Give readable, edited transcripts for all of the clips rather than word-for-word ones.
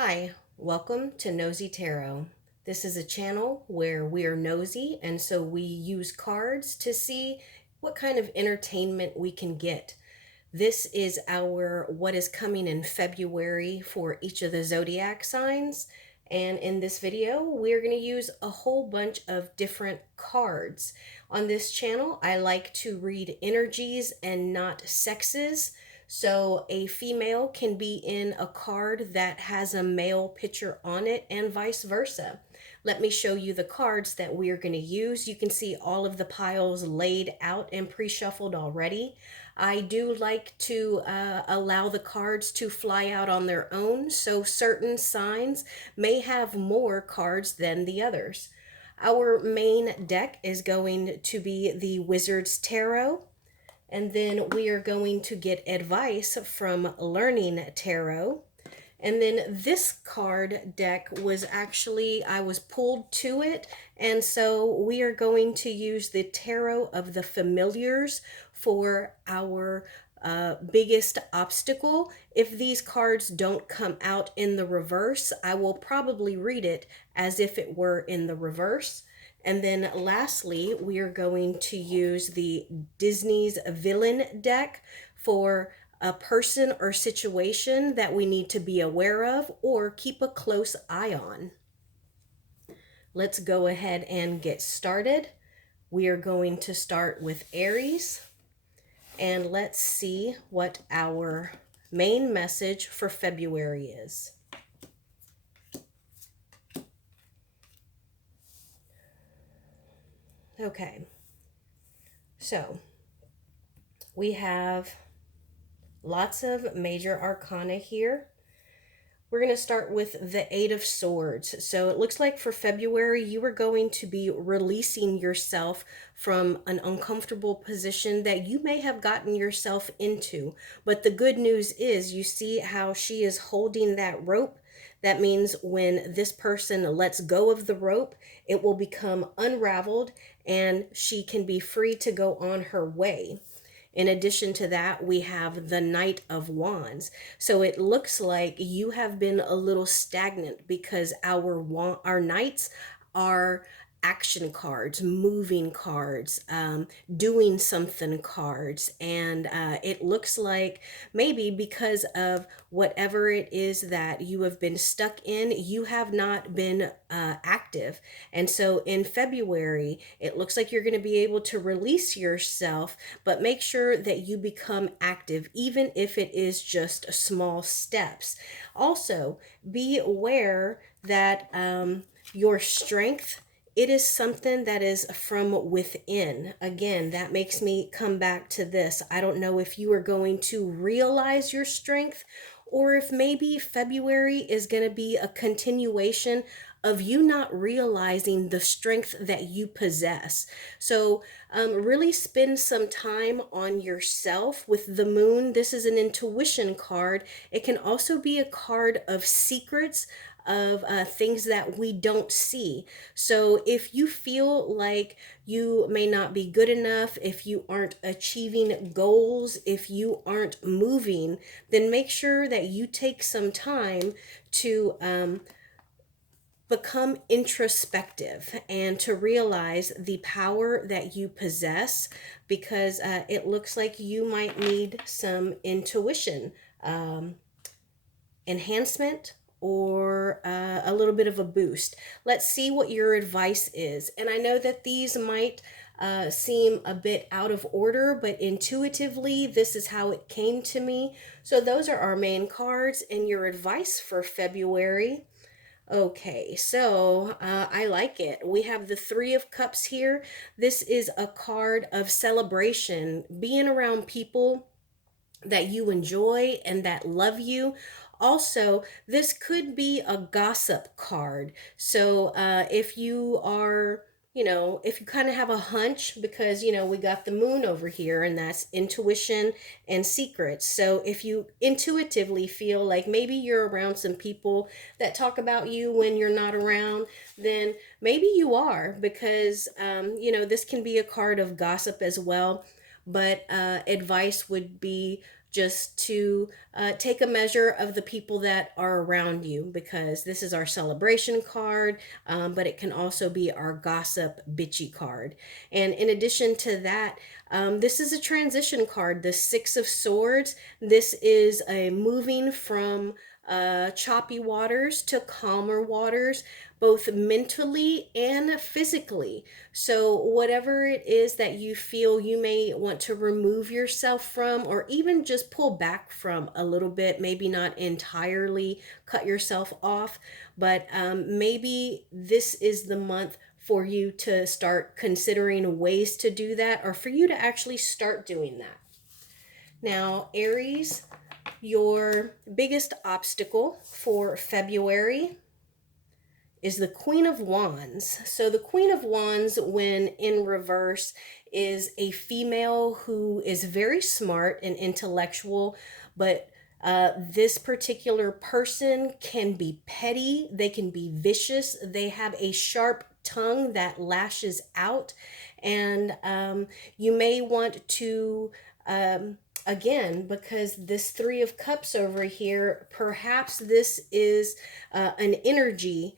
Hi, welcome to Nosy Tarot. This is a channel where we are nosy, and so we use cards to see what kind of entertainment we can get. This is our what is coming in February for each of the zodiac signs. And in this video, we're going to use a whole bunch of different cards. On this channel, I like to read energies and not sexes. So a female can be in a card that has a male picture on it and vice versa. Let me show you the cards that we are going to use. You can see all of the piles laid out and pre-shuffled already. I do like to allow the cards to fly out on their own, so certain signs may have more cards than the others. Our main deck is going to be the Wizard's Tarot, and then we are going to get advice from Learning Tarot. And then this card deck was actually, I was pulled to it. And so we are going to use the Tarot of the Familiars for our biggest obstacle. If these cards don't come out in the reverse, I will probably read it as if it were in the reverse. And then lastly, we are going to use the Disney's Villain deck for a person or situation that we need to be aware of or keep a close eye on. Let's go ahead and get started. We are going to start with Aries, and let's see what our main message for February is. Okay, so we have lots of major arcana here. We're going to start with the Eight of Swords. So it looks like for February, you are going to be releasing yourself from an uncomfortable position that you may have gotten yourself into. But the good news is you see how she is holding that rope. That means when this person lets go of the rope, it will become unraveled and she can be free to go on her way. In addition to that, we have the Knight of Wands. So it looks like you have been a little stagnant because our knights are action cards, moving cards, doing something cards. And it looks like maybe because of whatever it is that you have been stuck in, you have not been active. And so in February, it looks like you're going to be able to release yourself, but make sure that you become active, even if it is just small steps. Also, be aware that your strength, it is something that is from within. Again, that makes me come back to this. I don't know if you are going to realize your strength or if maybe February is going to be a continuation of you not realizing the strength that you possess. So really spend some time on yourself with the moon. This is an intuition card. It can also be a card of secrets, of things that we don't see. So if you feel like you may not be good enough, if you aren't achieving goals, if you aren't moving, then make sure that you take some time to become introspective and to realize the power that you possess, because it looks like you might need some intuition enhancement or a little bit of a boost. Let's see what your advice is. And I know that these might seem a bit out of order, but intuitively, this is how it came to me. So those are our main cards and your advice for February. Okay, so I like it. We have the Three of Cups here. This is a card of celebration, being around people that you enjoy and that love you. Also, this could be a gossip card. So if you are, if you kind of have a hunch, because, we got the moon over here and that's intuition and secrets. So if you intuitively feel like maybe you're around some people that talk about you when you're not around, then maybe you are, because, this can be a card of gossip as well. But advice would be just to take a measure of the people that are around you, because this is our celebration card, but it can also be our gossip bitchy card. And in addition to that, this is a transition card, the Six of Swords. This is a moving from choppy waters to calmer waters, both mentally and physically. So, whatever it is that you feel you may want to remove yourself from, or even just pull back from a little bit, maybe not entirely cut yourself off, but maybe this is the month for you to start considering ways to do that, or for you to actually start doing that. Now, Aries, your biggest obstacle for February is the Queen of Wands. So the Queen of Wands, when in reverse, is a female who is very smart and intellectual, but this particular person can be petty, they can be vicious, they have a sharp tongue that lashes out, and you may want to again, because this Three of Cups over here, perhaps this is an energy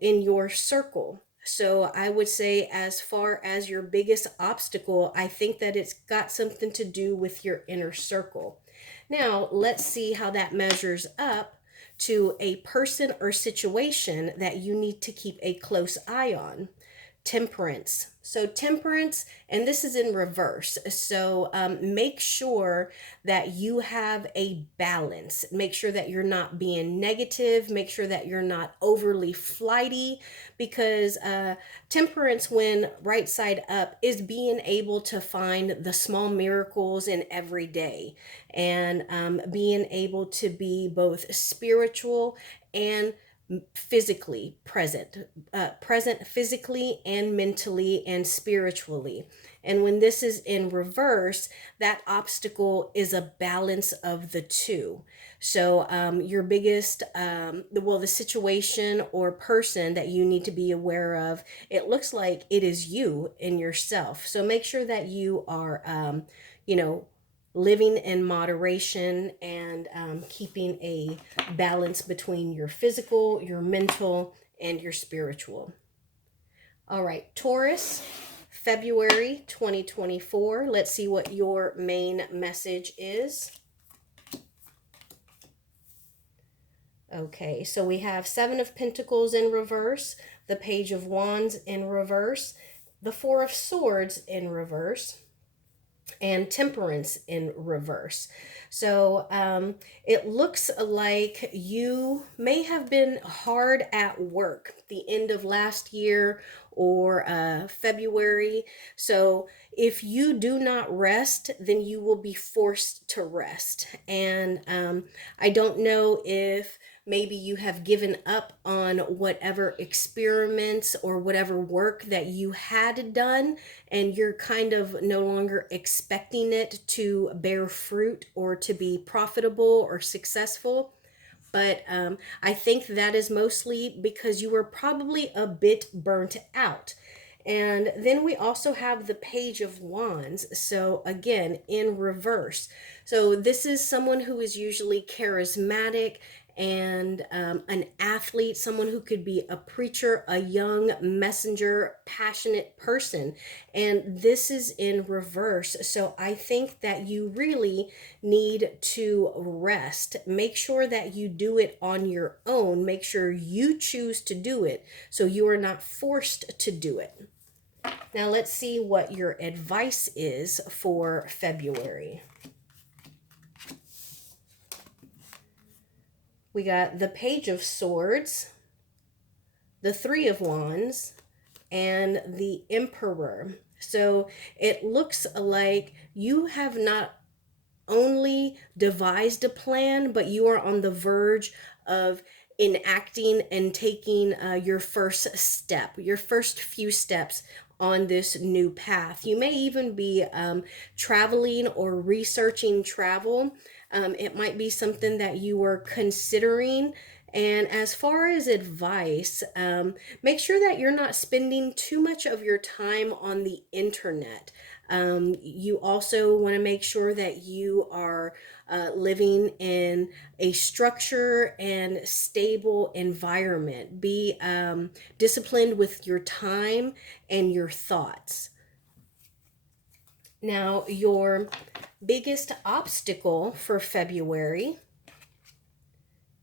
in your circle. So I would say, as far as your biggest obstacle, I think that it's got something to do with your inner circle. Now, let's see how that measures up to a person or situation that you need to keep a close eye on. Temperance. So temperance, and this is in reverse. So make sure that you have a balance. Make sure that you're not being negative. Make sure that you're not overly flighty, because temperance, when right side up, is being able to find the small miracles in every day, and being able to be both spiritual and physically present, present physically and mentally and spiritually. And when this is in reverse, that obstacle is a balance of the two. So your biggest the situation or person that you need to be aware of, it looks like it is you in yourself. So make sure that you are you know living in moderation, and keeping a balance between your physical, your mental, and your spiritual. All right, Taurus, February 2024. Let's see what your main message is. Okay, so we have Seven of Pentacles in reverse, the Page of Wands in reverse, the Four of Swords in reverse, and Temperance in reverse. So it looks like you may have been hard at work the end of last year, or February. So if you do not rest, then you will be forced to rest. And I don't know if maybe you have given up on whatever experiments or whatever work that you had done, and you're kind of no longer expecting it to bear fruit or to be profitable or successful. But I think that is mostly because you were probably a bit burnt out. And then we also have the Page of Wands. So again, in reverse. So this is someone who is usually charismatic and an athlete, someone who could be a preacher, a young messenger, passionate person. And this is in reverse. So I think that you really need to rest. Make sure that you do it on your own. Make sure you choose to do it, so you are not forced to do it. Now let's see what your advice is for February. We got the Page of Swords, the Three of Wands, and the Emperor. So it looks like you have not only devised a plan, but you are on the verge of enacting and taking your first step, your first few steps on this new path. You may even be traveling or researching travel. It might be something that you were considering. And as far as advice, make sure that you're not spending too much of your time on the internet. You also want to make sure that you are living in a structure and stable environment. Be disciplined with your time and your thoughts. Now, your biggest obstacle for February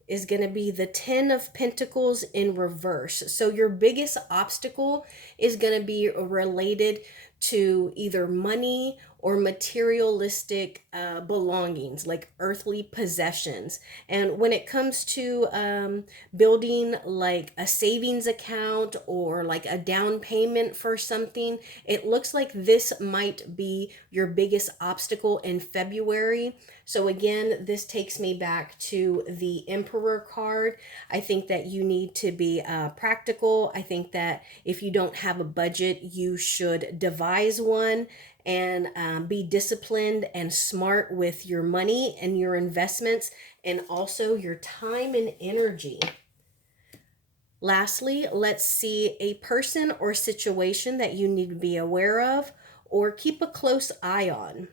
is going to be the 10 of Pentacles in reverse. So your biggest obstacle is going to be related to either money or materialistic belongings, like earthly possessions. And when it comes to building like a savings account or like a down payment for something, it looks like this might be your biggest obstacle in February. So again, this takes me back to the Emperor card. I think that you need to be practical. I think that if you don't have a budget, you should devise one and be disciplined and smart with your money and your investments and also your time and energy. Lastly, let's see a person or situation that you need to be aware of or keep a close eye on.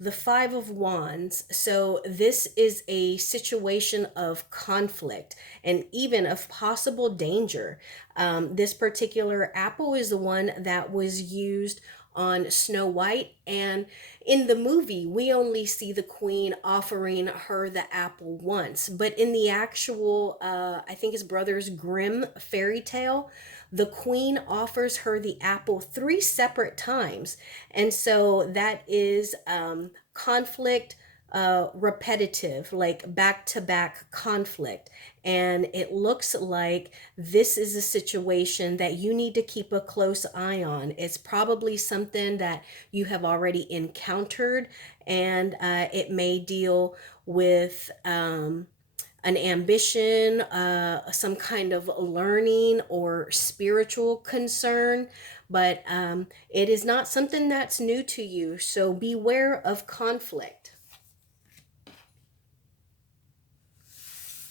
The Five of Wands. So this is a situation of conflict and even of possible danger. This particular apple is the one that was used on Snow White, and in the movie we only see the queen offering her the apple once, but in the actual I think it's Brothers Grimm fairy tale, the queen offers her the apple 3 separate times. And so that is conflict, repetitive, like back to back conflict. And it looks like this is a situation that you need to keep a close eye on. It's probably something that you have already encountered, and it may deal with an ambition, some kind of learning or spiritual concern, but it is not something that's new to you. So beware of conflict.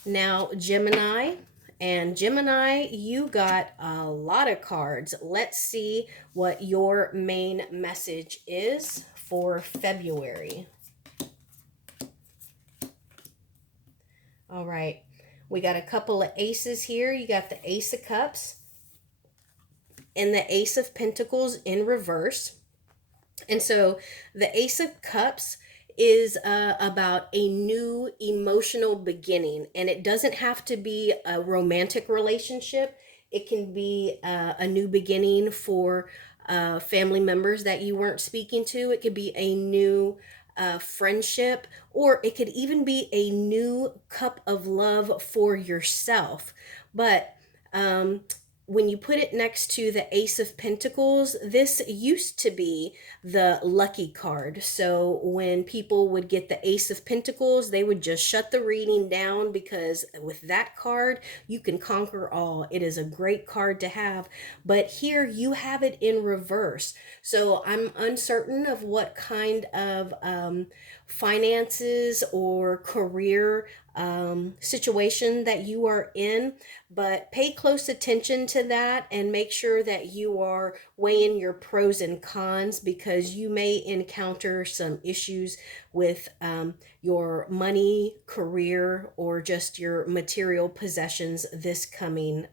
Now, Gemini. And Gemini, you got a lot of cards. Let's see what your main message is for February. All right. We got a couple of aces here. You got the Ace of Cups and the Ace of Pentacles in reverse. And so the Ace of Cups is about a new emotional beginning. And it doesn't have to be a romantic relationship. It can be a new beginning for family members that you weren't speaking to. It could be a new friendship, or it could even be a new cup of love for yourself. But when you put it next to the Ace of Pentacles, this used to be the lucky card. So when people would get the Ace of Pentacles, they would just shut the reading down, because with that card, you can conquer all. It is a great card to have. But here you have it in reverse. So I'm uncertain of what kind of finances or career situation that you are in, but pay close attention to that and make sure that you are weighing your pros and cons, because you may encounter some issues with your money, career, or just your material possessions this coming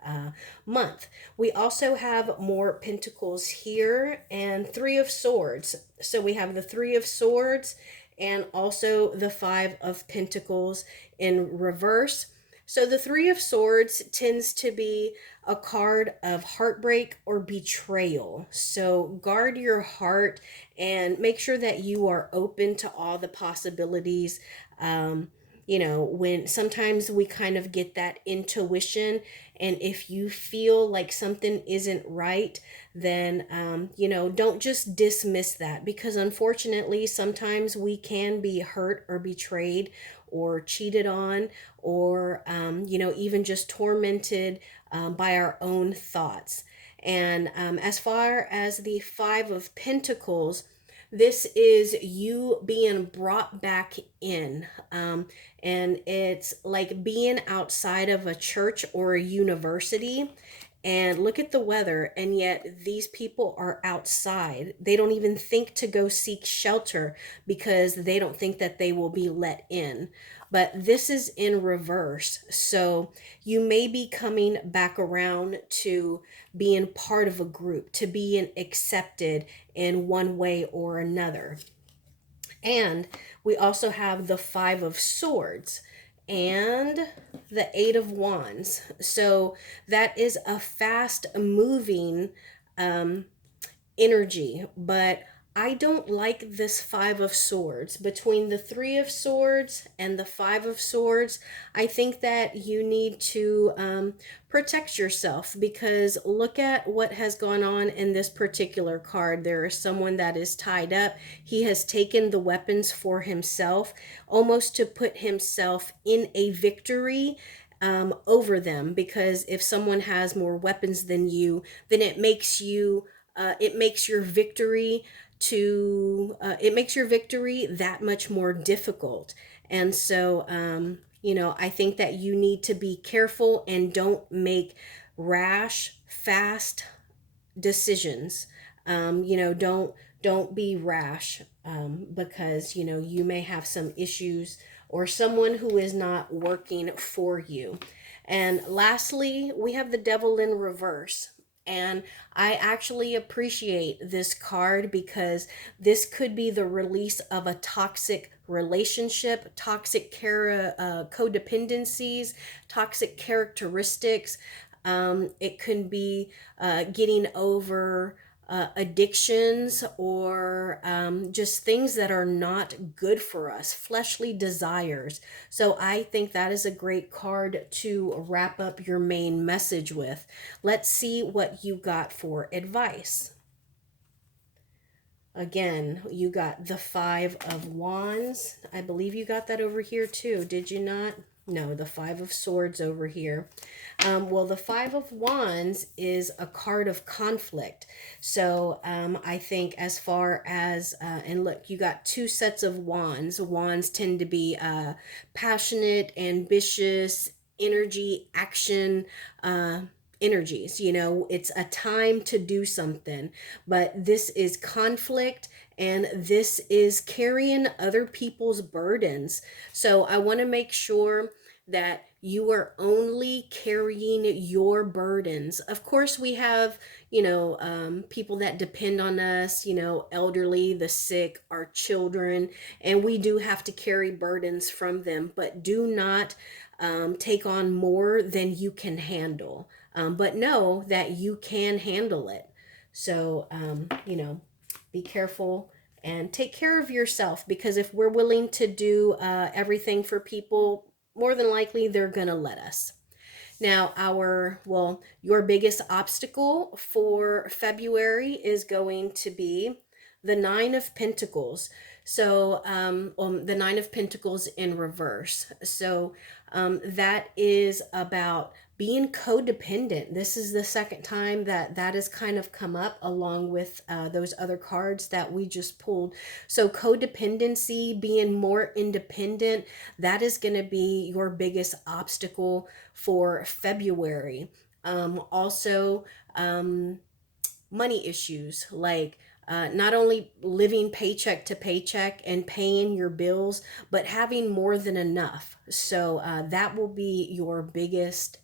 month. We also have more Pentacles here and Three of Swords. So we have the Three of Swords and also the Five of Pentacles in reverse. So the Three of Swords tends to be a card of heartbreak or betrayal. So guard your heart and make sure that you are open to all the possibilities. When sometimes we kind of get that intuition, and if you feel like something isn't right, then don't just dismiss that, because unfortunately sometimes we can be hurt or betrayed or cheated on, or even just tormented by our own thoughts. And as far as the Five of Pentacles, this is you being brought back in. And it's like being outside of a church or a university, and look at the weather, and yet these people are outside. They don't even think to go seek shelter because they don't think that they will be let in. But this is in reverse. So you may be coming back around to being part of a group, to being accepted in one way or another. And we also have the Five of Swords and the Eight of Wands. So that is a fast moving energy, but I don't like this Five of Swords. Between the Three of Swords and the Five of Swords, I think that you need to protect yourself, because look at what has gone on in this particular card. There is someone that is tied up. He has taken the weapons for himself, almost to put himself in a victory over them, because if someone has more weapons than you, then it makes your victory that much more difficult. And so I think that you need to be careful and don't make rash, fast decisions. Don't be rash, because you may have some issues or someone who is not working for you. And lastly, we have the Devil in reverse. And I actually appreciate this card because this could be the release of a toxic relationship, toxic codependencies, toxic characteristics. It could be getting over addictions, or just things that are not good for us, fleshly desires. So I think that is a great card to wrap up your main message with. Let's see what you got for advice. Again, you got the Five of Wands. I believe you got that over here too, did you not? No, the Five of Swords over here. Well, the Five of Wands is a card of conflict. So I think as far as, and look, you got two sets of wands. Wands tend to be passionate, ambitious, energy, action, energies. It's a time to do something, but this is conflict, and this is carrying other people's burdens. So I want to make sure that you are only carrying your burdens. Of course, we have, people that depend on us, elderly, the sick, our children, and we do have to carry burdens from them, but do not take on more than you can handle. But know that you can handle it. So, be careful and take care of yourself, because if we're willing to do everything for people, more than likely they're going to let us. Now, your biggest obstacle for February is going to be the Nine of Pentacles. So, the Nine of Pentacles in reverse. So, that is about being codependent. This is the second time that has kind of come up, along with those other cards that we just pulled. So codependency, being more independent, that is going to be your biggest obstacle for February. Also, money issues, like not only living paycheck to paycheck and paying your bills, but having more than enough. So that will be your biggest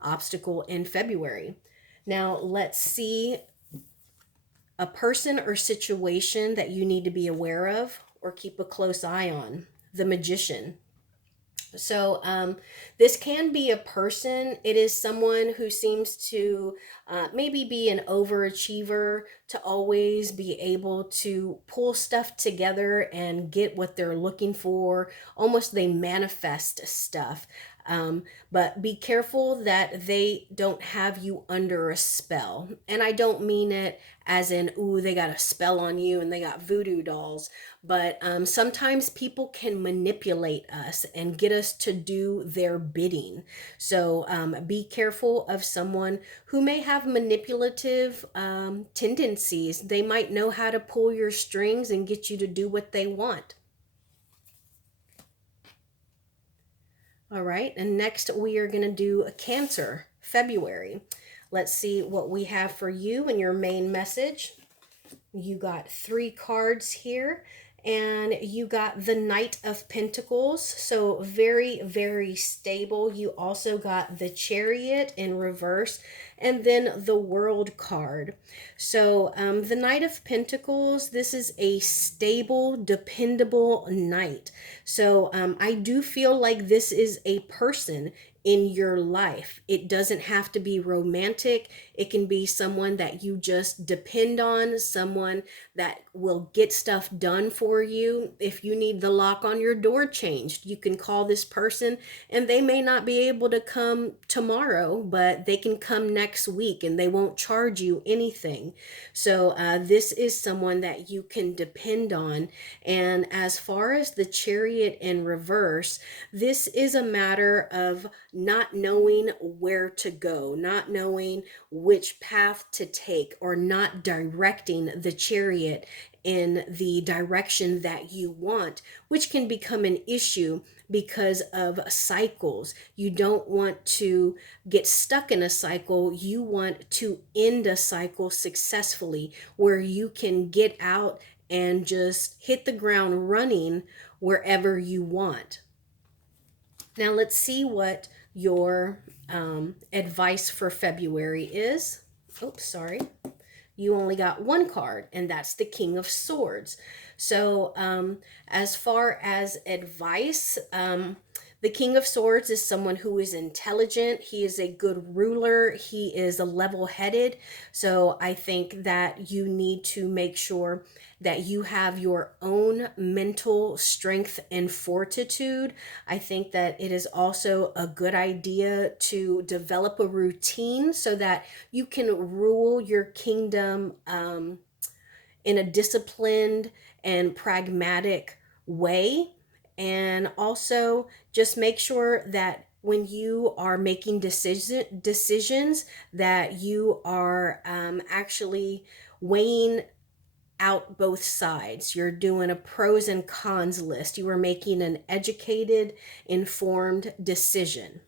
obstacle in February. Now, let's see a person or situation that you need to be aware of or keep a close eye on. The Magician. So this can be a person. It is someone who seems to maybe be an overachiever, to always be able to pull stuff together and get what they're looking for. Almost they manifest stuff. But be careful that they don't have you under a spell. And I don't mean it as in, ooh, they got a spell on you and they got voodoo dolls. But sometimes people can manipulate us and get us to do their bidding. So be careful of someone who may have manipulative tendencies. They might know how to pull your strings and get you to do what they want. All right, and next we are going to do a Cancer, February. Let's see what we have for you and your main message. You got 3 cards here, and you got the Knight of Pentacles, so very, very stable. You also got the Chariot in reverse, and then the World card. So the Knight of Pentacles, this is a stable, dependable knight. So I do feel like this is a person in your life. It doesn't have to be romantic. It can be someone that you just depend on, someone that will get stuff done for you. If you need the lock on your door changed, you can call this person, and they may not be able to come tomorrow, but they can come next week and they won't charge you anything. So this is someone that you can depend on. And as far as the Chariot in reverse, this is a matter of not knowing where to go, not knowing which path to take, or not directing the Chariot in the direction that you want, which can become an issue because of cycles. You don't want to get stuck in a cycle. You want to end a cycle successfully, where you can get out and just hit the ground running wherever you want. Now let's see what your advice for February is. Oops, sorry. You only got 1 card, and that's the King of Swords. So as far as advice, the King of Swords is someone who is intelligent. He is a good ruler. He is a level-headed. So I think that you need to make sure that you have your own mental strength and fortitude. I think that it is also a good idea to develop a routine so that you can rule your kingdom in a disciplined and pragmatic way. And also just make sure that when you are making decisions that you are actually weighing out both sides. You're doing a pros and cons list. You are making an educated, informed decision.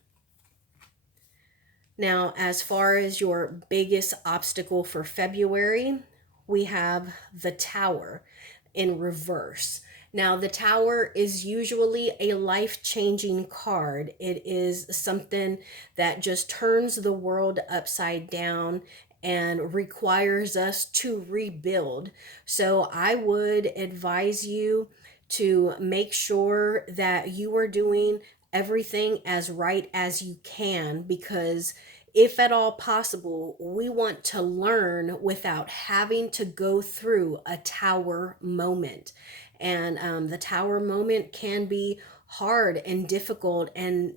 Now, as far as your biggest obstacle for February, we have the Tower in reverse. Now, the Tower is usually a life-changing card. It is something that just turns the world upside down and requires us to rebuild. So I would advise you to make sure that you are doing everything as right as you can, because if at all possible, we want to learn without having to go through a tower moment. And the tower moment can be hard and difficult, and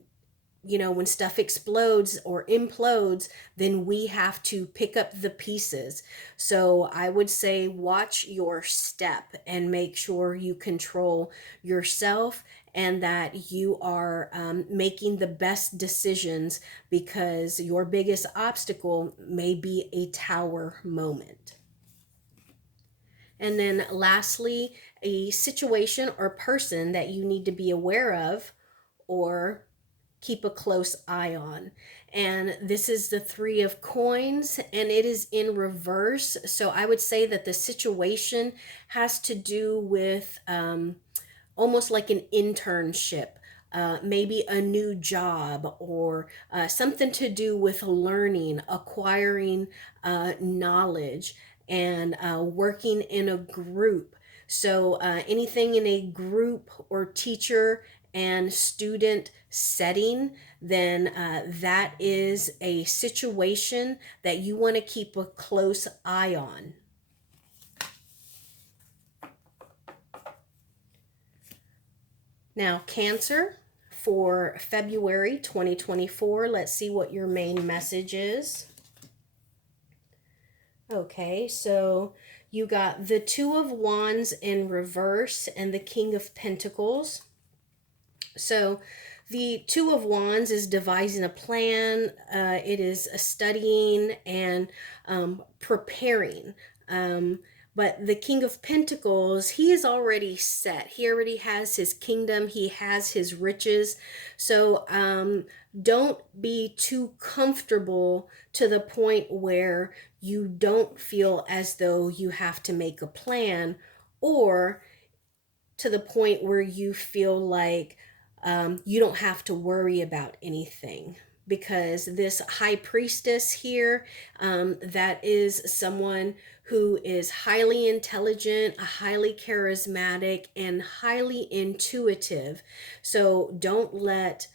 when stuff explodes or implodes, then we have to pick up the pieces. So I would say watch your step and make sure you control yourself and that you are making the best decisions, because your biggest obstacle may be a tower moment. And then lastly, a situation or person that you need to be aware of or keep a close eye on. And this is the 3 of coins, and it is in reverse. So I would say that the situation has to do with almost like an internship, maybe a new job, or something to do with learning, acquiring knowledge, and working in a group. So anything in a group or teacher and student setting, then that is a situation that you want to keep a close eye on. Now, Cancer, for February 2024, let's see what your main message is. Okay, so you got the 2 of Wands in reverse and the King of Pentacles. So the 2 of Wands is devising a plan. It is studying and preparing. But the King of Pentacles, he is already set. He already has his kingdom. He has his riches. So don't be too comfortable to the point where you don't feel as though you have to make a plan, or to the point where you feel like you don't have to worry about anything. Because this high priestess here, that is someone who is highly intelligent, highly charismatic, and highly intuitive. So don't let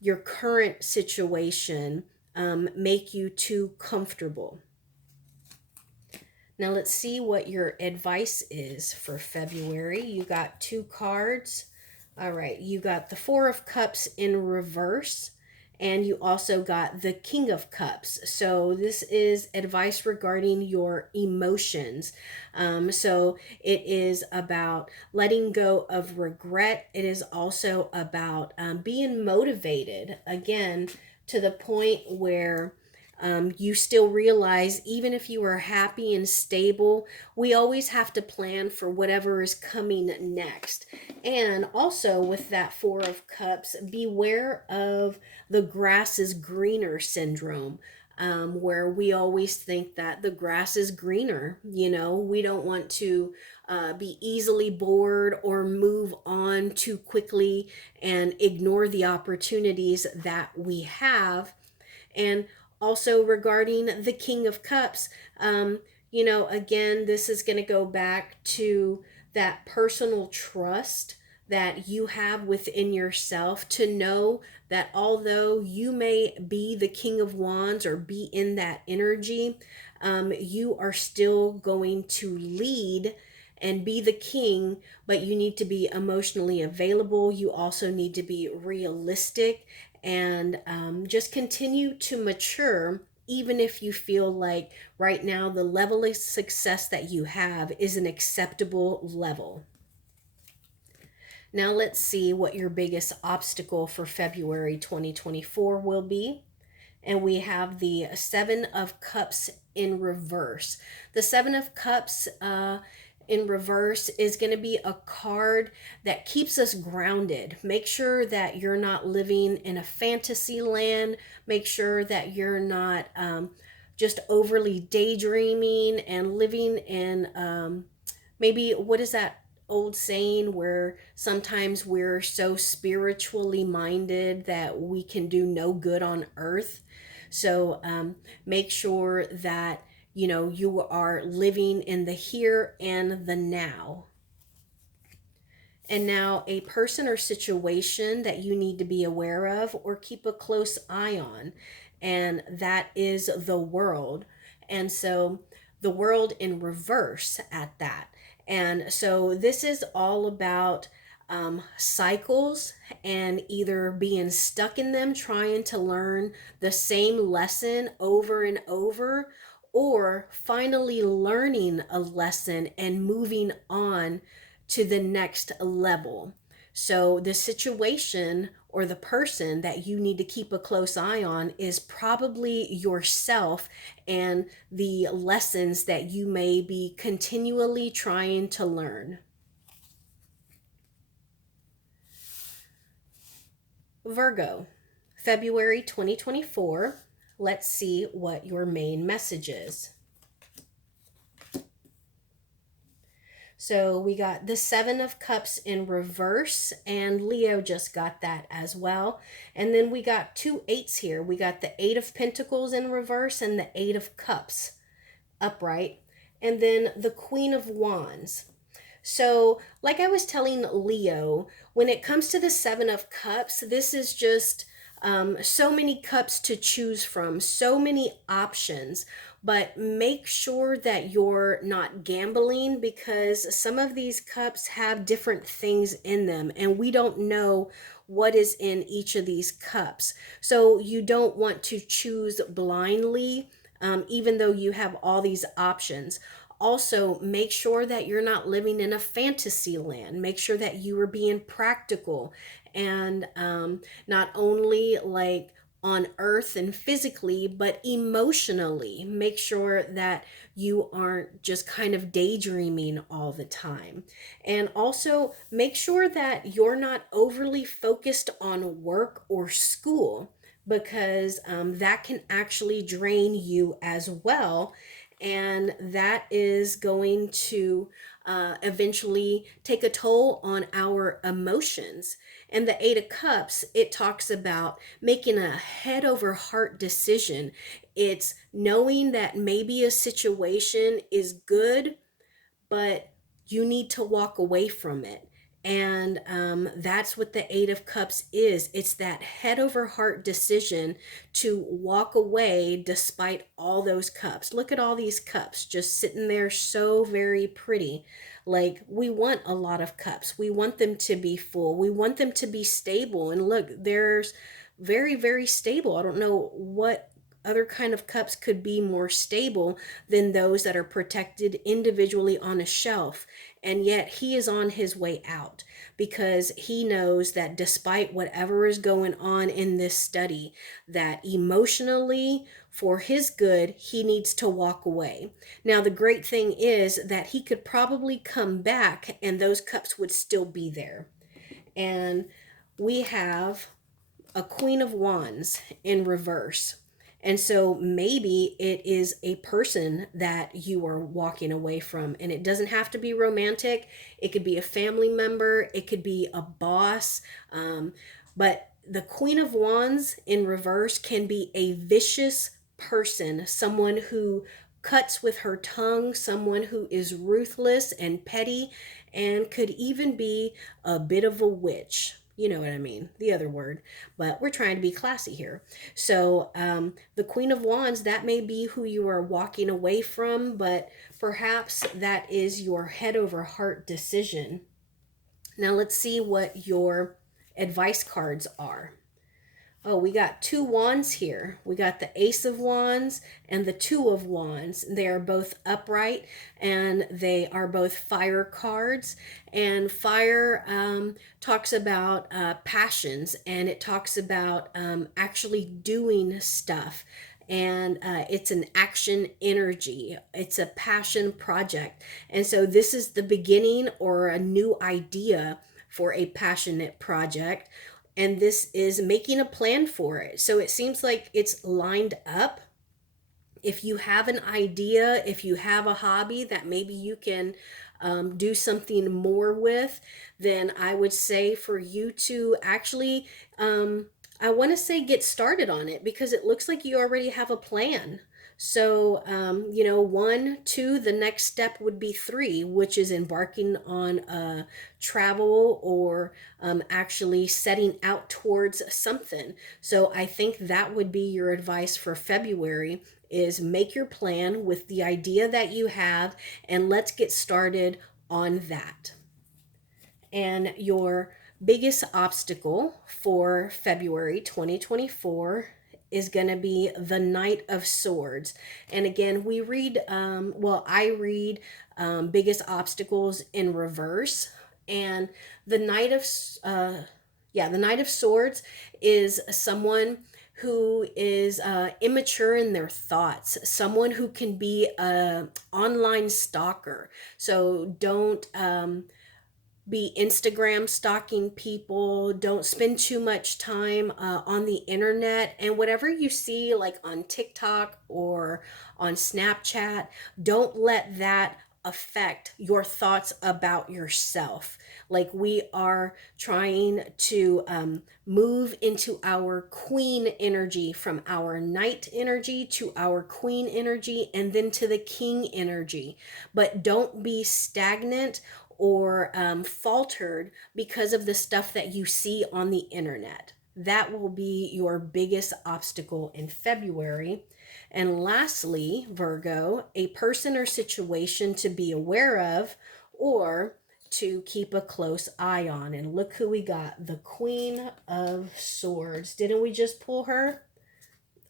your current situation make you too comfortable. Now let's see what your advice is for February. You got 2 cards. All right, you got the 4 of Cups in reverse, and you also got the King of Cups. So this is advice regarding your emotions. So it is about letting go of regret. It is also about being motivated, again, to the point where you still realize, even if you are happy and stable, we always have to plan for whatever is coming next. And also with that 4 of Cups, beware of the grass is greener syndrome. Where we always think that the grass is greener. We don't want to be easily bored or move on too quickly and ignore the opportunities that we have. And also regarding the King of Cups, again, this is going to go back to that personal trust that you have within yourself, to know that although you may be the King of Wands or be in that energy, you are still going to lead and be the king, but you need to be emotionally available. You also need to be realistic, and just continue to mature, even if you feel like right now the level of success that you have is an acceptable level. Now let's see what your biggest obstacle for February 2024 will be. And we have the 7 of Cups in reverse. The 7 of Cups in reverse is going to be a card that keeps us grounded. Make sure that you're not living in a fantasy land. Make sure that you're not just overly daydreaming and living in maybe, what is that old saying where sometimes we're so spiritually minded that we can do no good on earth. So make sure that you are living in the here and the now. And now a person or situation that you need to be aware of or keep a close eye on, and that is the world. And so the world in reverse at that. And so this is all about cycles, and either being stuck in them, trying to learn the same lesson over and over, or finally learning a lesson and moving on to the next level. So the situation or the person that you need to keep a close eye on is probably yourself, and the lessons that you may be continually trying to learn. Virgo, February 2024. Let's see what your main message is. So we got the 7 of Cups in reverse, and Leo just got that as well. And then we got 2 8s here. We got the 8 of Pentacles in reverse and the 8 of Cups upright. And then the Queen of Wands. So like I was telling Leo, when it comes to the 7 of Cups, this is just so many cups to choose from, so many options. But make sure that you're not gambling, because some of these cups have different things in them, and we don't know what is in each of these cups. So you don't want to choose blindly, even though you have all these options. Also, make sure that you're not living in a fantasy land. Make sure that you are being practical, and not only like on earth and physically, but emotionally. Make sure that you aren't just kind of daydreaming all the time. And also make sure that you're not overly focused on work or school, because that can actually drain you as well. And that is going to eventually take a toll on our emotions. And the Eight of Cups, it talks about making a head over heart decision. It's knowing that maybe a situation is good, but you need to walk away from it. And that's what the Eight of Cups is. It's that head over heart decision to walk away despite all those cups. Look at all these cups just sitting there, so very pretty. Like, we want a lot of cups. We want them to be full. We want them to be stable. And look, there's very, very stable. I don't know what other kind of cups could be more stable than those that are protected individually on a shelf. And yet he is on his way out, because he knows that despite whatever is going on in this study, that emotionally, for his good, he needs to walk away. Now, the great thing is that he could probably come back and those cups would still be there. And we have a Queen of Wands in reverse. And so maybe it is a person that you are walking away from. And it doesn't have to be romantic. It could be a family member. It could be a boss. But the Queen of Wands in reverse can be a vicious person, someone who cuts with her tongue, someone who is ruthless and petty, and could even be a bit of a witch. You know what I mean, the other word, but we're trying to be classy here. So the Queen of Wands, that may be who you are walking away from, but perhaps that is your head over heart decision. Now let's see what your advice cards are. Oh, we got two wands here. We got the Ace of Wands and the Two of Wands. They are both upright and they are both fire cards. And fire talks about passions, and it talks about actually doing stuff. And it's an action energy. It's a passion project. And so this is the beginning or a new idea for a passionate project, and this is making a plan for it. So it seems like it's lined up. If you have an idea, if you have a hobby that maybe you can do something more with, then I would say for you to actually, I want to say, get started on it, because it looks like you already have a plan. So, one, two, the next step would be three, which is embarking on a travel or actually setting out towards something. So I think that would be your advice for February, is make your plan with the idea that you have, and let's get started on that. And your biggest obstacle for February 2024 is going to be the Knight of Swords. And again, we read, I read biggest obstacles in reverse. And the the Knight of Swords is someone who is immature in their thoughts, someone who can be a online stalker. So don't be Instagram stalking people. Don't spend too much time on the internet. And whatever you see, like on TikTok or on Snapchat, don't let that affect your thoughts about yourself. Like, we are trying to move into our queen energy, from our knight energy to our queen energy, and then to the king energy. But don't be stagnant or faltered because of the stuff that you see on the internet. That will be your biggest obstacle in February. And lastly, Virgo, a person or situation to be aware of or to keep a close eye on. And look who we got, the Queen of Swords. Didn't we just pull her?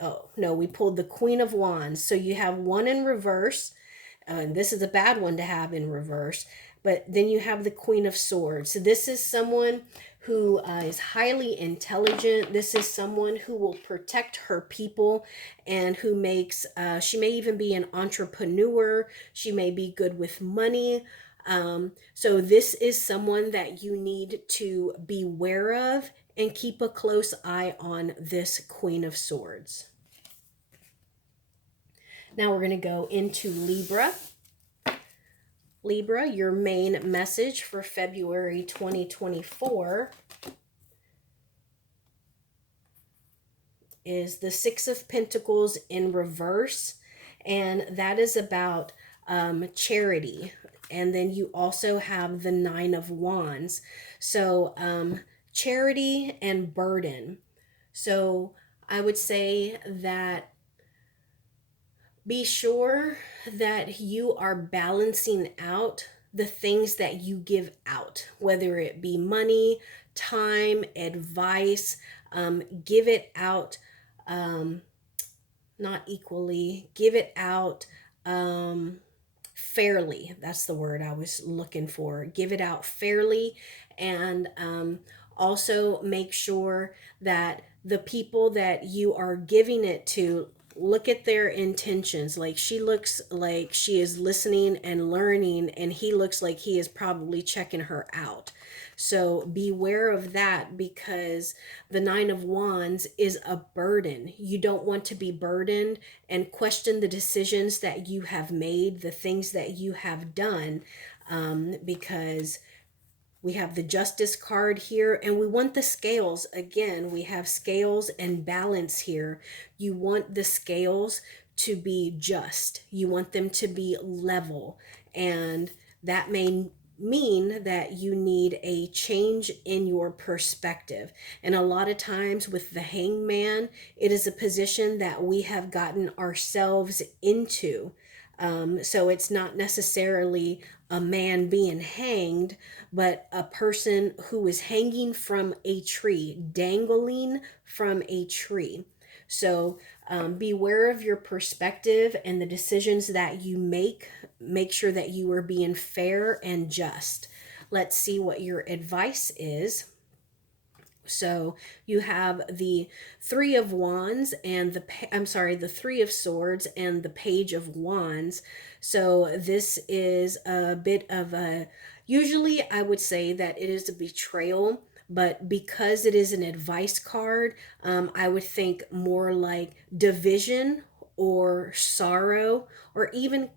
Oh, no, we pulled the Queen of Wands. So you have one in reverse, and this is a bad one to have in reverse. But then you have the Queen of Swords. So this is someone who is highly intelligent. This is someone who will protect her people and who makes, she may even be an entrepreneur. She may be good with money. So this is someone that you need to beware of and keep a close eye on, this Queen of Swords. Now we're going to go into Libra. Libra, your main message for February 2024 is the Six of Pentacles in reverse, and that is about charity. And then you also have the Nine of Wands. So charity and burden. So I would say that be sure that you are balancing out the things that you give out, whether it be money, time, advice. Give it out, not equally, give it out fairly. That's the word I was looking for. Give it out fairly, and also make sure that the people that you are giving it to, look at their intentions. Like, she looks like she is listening and learning, and he looks like he is probably checking her out. So beware of that, because the Nine of Wands is a burden. You don't want to be burdened and question the decisions that you have made, the things that you have done, because we have the Justice card here, and we want the scales. Again, we have scales and balance here. You want the scales to be just. You want them to be level. And that may mean that you need a change in your perspective. And a lot of times with the Hangman, it is a position that we have gotten ourselves into. So it's not necessarily a man being hanged, but a person who is hanging from a tree, dangling from a tree. So beware of your perspective and the decisions that you make. Make sure that you are being fair and just. Let's see what your advice is. So you have the Three of Wands and the Three of Swords and the Page of Wands. So this is a bit of a, usually I would say that it is a betrayal, but because it is an advice card, I would think more like division or sorrow or even